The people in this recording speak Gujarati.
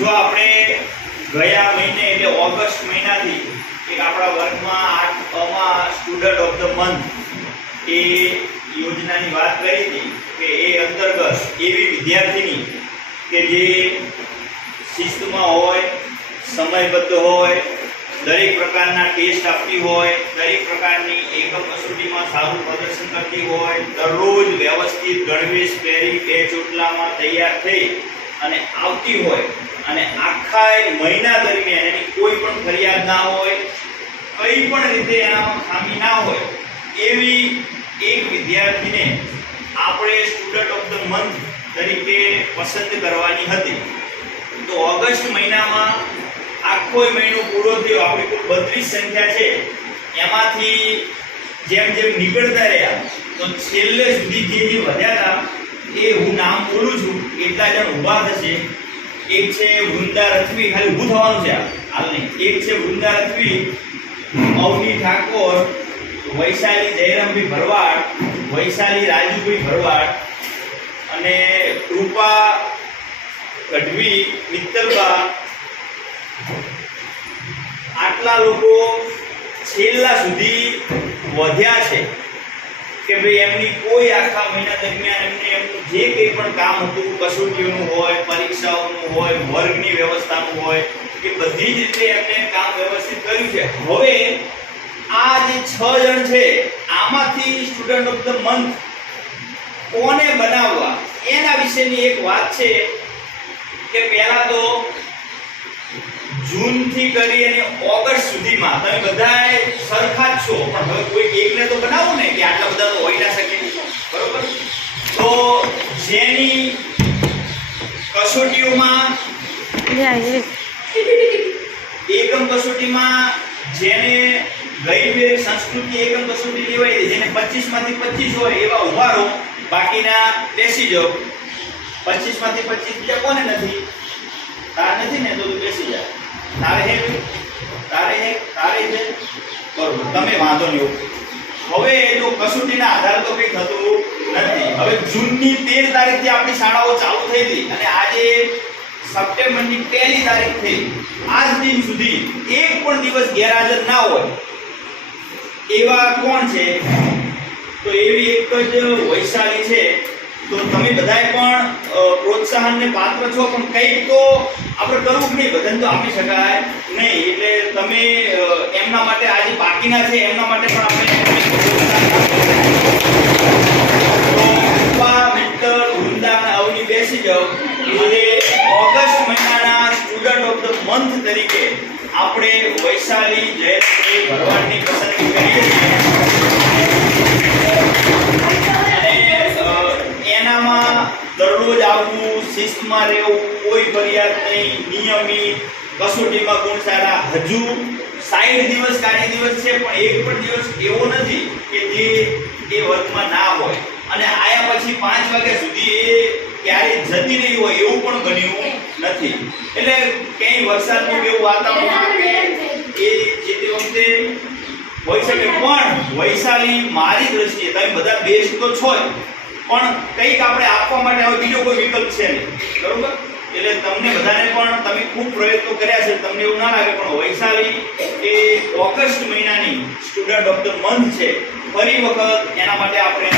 જો આપણે ગયા મહિને એટલે ઓગસ્ટ મહિનાથી એક આપણા વર્ગમાં 8માં સ્ટુડન્ટ ઓફ ધ મંથ એ યોજનાની વાત કરી હતી કે એ અંતર્ગત એવી વિદ્યાર્થીની કે જે શિસ્તમાં હોય, સમયબદ્ધ હોય, દરેક પ્રકારના ટેસ્ટ આપતી હોય, દરેક પ્રકારની એકમ કસોટીમાં સારું પ્રદર્શન કરતી હોય, દરરોજ વ્યવસ્થિત ગણવેશ પહેરી બે ચોટલામાં તૈયાર થઈ અને આવતી હોય અને આખા મહિના દરમિયાન એની કોઈ પણ ફરિયાદ ના હોય, કઈ પણ રીતે એનામાં ખામી ના હોય એવી એક વિદ્યાર્થીને આપણે સ્ટુડન્ટ ઓફ ધ મંથ તરીકે પસંદ કરવાની હતી. તો ઓગસ્ટ મહિનામાં આખો મહિનો પૂરો થયો, આપણી કુલ 32 સંખ્યા છે, એમાંથી જેમ જેમ નીકળતા રહ્યા તો છેલ્લે સુધી જે વધ્યા હતા એ હું નામ બોલું છું એટલા જણ ઊભા થશે. એક છે વૃંદા રથવી, ખાલી ઊભું થવાનું છે હાલ નહીં. એક છે વૃંદા રથવી, અવની ઠાકોર, વૈશાલી જયરામભાઈ ભરવાડ, વૈશાલી રાજુભાઈ ભરવાડ અને કૃપા ગઢવી મિત્તલબા. આટલા લોકો છેલ્લા સુધી વધ્યા છે કે ભાઈ એમની કોઈ આખા મહિના દરમિયાન એમને એમનું જે કંઈ પણ કામ હતું, કસોટીઓનું હોય, પરીક્ષાઓનું હોય, વર્ગની વ્યવસ્થાનું હોય, એ બધી જ રીતે એમને કામ વ્યવસ્થિત કર્યું છે. હવે આ જે 6 જણ છે આમાંથી સ્ટુડન્ટ ઓફ ધ મંથ કોને બનાવવા એના વિશેની એક વાત છે કે પહેલા તો જૂનથી કરી અને ઓગસ્ટ સુધીમાં તમે બધાએ સરખા જ છો, પણ હવે કોઈ એકને તો બનાવો ને કે આટલા બધા તો હોઈ ના શકે, બરોબર? તો જેની કસોટીઓમાં એકમ કસોટીમાં જેને ગઈ ફેર સંસ્કૃતિ એકમ કસોટી લેવાય જેને 25 માંથી 25 હોય એવા ઉભા રહો, બાકીના બેસી જાઓ. 25 માંથી 25 બીજા કોને નથી? તાર નથી ને તો તું બેસી જા. તારે હે, બરોબર, તમે વાંધો નહીં. હવે જો કસોટીના આધારે તો કંઈ થતું નથી. હવે જૂનની 13 તારીખથી આપણી શાળાઓ ચાલુ થઈ હતી અને આજે સપ્ટેમ્બરની 1લી તારીખ થઈ. આજ દિન સુધી એક પણ દિવસ ગેરહાજર ના હોય એવા કોણ છે? તો એવી એક જ વૈશાલી છે. તો તમે બધાએ પણ પ્રોત્સાહનને પાત્ર છો, પણ કંઈક તો આપણે કરવું જ નહીં, બધાને તો આપી શકાય નહીં. એટલે તમે એમના માટે આજે બાકીના છે એમના માટે પણ આપણે મિત્તલ, વૃંદા અને અવની બેસી જાઓ અને ઓગસ્ટ મહિનાના સ્ટુડન્ટ ઓફ ધ મંથ તરીકે આપણે વૈશાલી જયરામભાઈ ભરવાડની પસંદગી કરીએ છીએ. એનામાં દરરોજ આવવું, શિસ્તમાં રહેવું, કોઈ ફરિયાદ નહીં, નિયમિત, કસોટીમાં ગુણ સારા. હજુ 60 દિવસ કાર્ય દિવસ છે, પણ એક પણ દિવસ એવો નથી કે જે એ વર્ગમાં ના હોય અને આયા પછી 5 વાગ્યા સુધી એ ક્યારે જતી રહી હોય એવું પણ બન્યું નથી. એટલે ક્યાંય વરસાદનું કેવું વાતાવરણ એ જે તે વખતે હોઈ શકે, પણ વૈશાલી મારી દ્રષ્ટિએ તમે બધા બેસ્ટ તો છો જ, પણ કંઈક આપણે આપવા માટે હવે બીજો કોઈ વિકલ્પ છે નહીં, બરોબર? એટલે તમને બધાને પણ તમે ખૂબ પ્રયત્નો કર્યા છે, તમને એવું ના લાગે, પણ વૈશાલી એ ઓગસ્ટ મહિનાની સ્ટુડન્ટ ઓફ ધ મંથ છે. ફરી વખત એના માટે આપણે